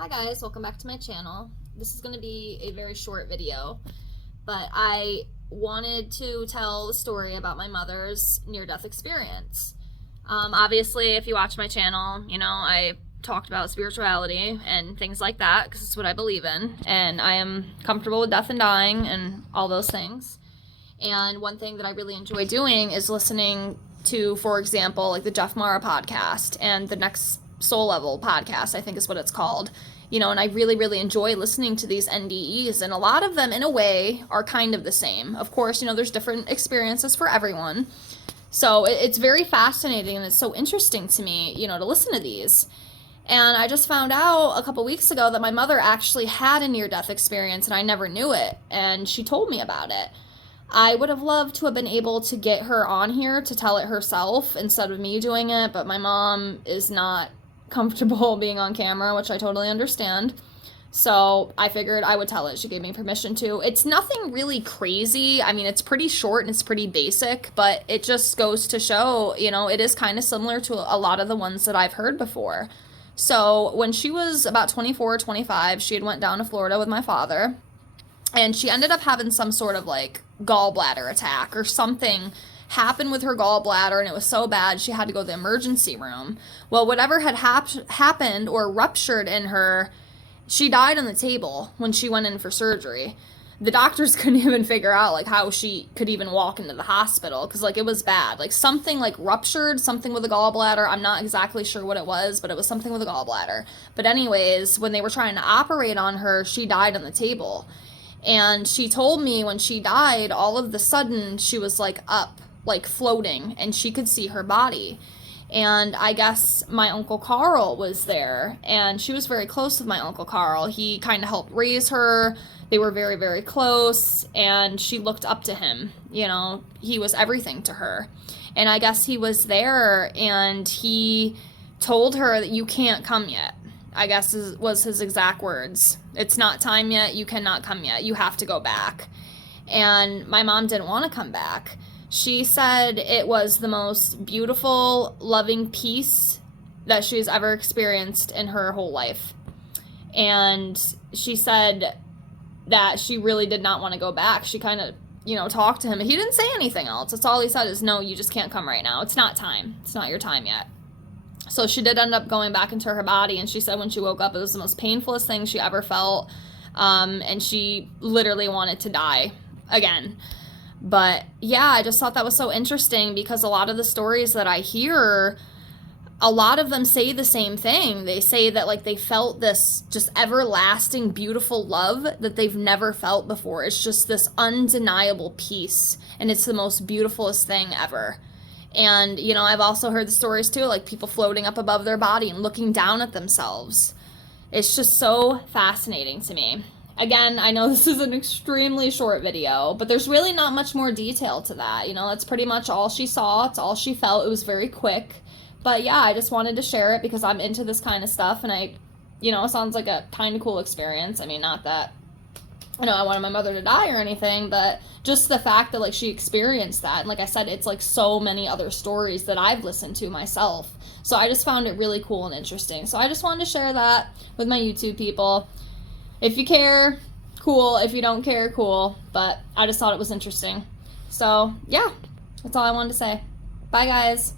Hi guys, welcome back to my channel. This is going to be a very short video, but I wanted to tell the story about my mother's near-death experience. Obviously, if you watch my channel, you know, I talked about spirituality and things like that because it's what I believe in, and I am comfortable with death and dying and all those things. And one thing that I really enjoy doing is listening to, for example, like the Jeff Mara podcast and the Next Soul Level podcast, I think is what it's called. You know, and I really, really enjoy listening to these NDEs, and a lot of them, in a way, are kind of the same. Of course, you know, there's different experiences for everyone. So it's very fascinating, and it's so interesting to me, you know, to listen to these. And I just found out a couple weeks ago that my mother actually had a near-death experience, and I never knew it, and she told me about it. I would have loved to have been able to get her on here to tell it herself instead of me doing it, but my mom is not comfortable being on camera, which I totally understand. So I figured I would tell it. She gave me permission to. It's nothing really crazy. I mean, it's pretty short and it's pretty basic, but it just goes to show, you know, it is kind of similar to a lot of the ones that I've heard before. So when she was about 24 or 25, she had went down to Florida with my father, and she ended up having some sort of like gallbladder attack or something happened with her gallbladder, and it was so bad she had to go to the emergency room. Well, whatever had happened or ruptured in her, she died on the table when she went in for surgery. The doctors couldn't even figure out like how she could even walk into the hospital because like it was bad. Like something like ruptured, something with the gallbladder. I'm not exactly sure what it was, but it was something with the gallbladder. But anyways, when they were trying to operate on her, she died on the table. And she told me when she died, all of the sudden she was like up, like floating, and she could see her body. And I guess my Uncle Carl was there, and she was very close with my Uncle Carl. He kind of helped raise her. They were very, very close, and she looked up to him. You know, he was everything to her. And I guess he was there, and he told her that you can't come yet. I guess was his exact words. It's not time yet. You cannot come yet. You have to go back. And my mom didn't want to come back. She said it was the most beautiful, loving peace that she's ever experienced in her whole life. And she said that she really did not want to go back. She kind of, you know, talked to him. He didn't say anything else. That's all he said is, no, you just can't come right now. It's not time. It's not your time yet. So she did end up going back into her body, and she said when she woke up, it was the most painfulest thing she ever felt. And she literally wanted to die again. But yeah, I just thought that was so interesting because a lot of the stories that I hear, a lot of them say the same thing. They say that like they felt this just everlasting, beautiful love that they've never felt before. It's just this undeniable peace, and it's the most beautifulest thing ever. And, you know, I've also heard the stories too, like people floating up above their body and looking down at themselves. It's just so fascinating to me. Again, I know this is an extremely short video, but there's really not much more detail to that. You know, that's pretty much all she saw. It's all she felt. It was very quick. But yeah, I just wanted to share it because I'm into this kind of stuff, and you know, it sounds like a kind of cool experience. I mean, not that, you know, I wanted my mother to die or anything, but just the fact that like she experienced that. And like I said, it's like so many other stories that I've listened to myself. So I just found it really cool and interesting. So I just wanted to share that with my YouTube people. If you care, cool. If you don't care, cool. But I just thought it was interesting. So yeah, that's all I wanted to say. Bye guys.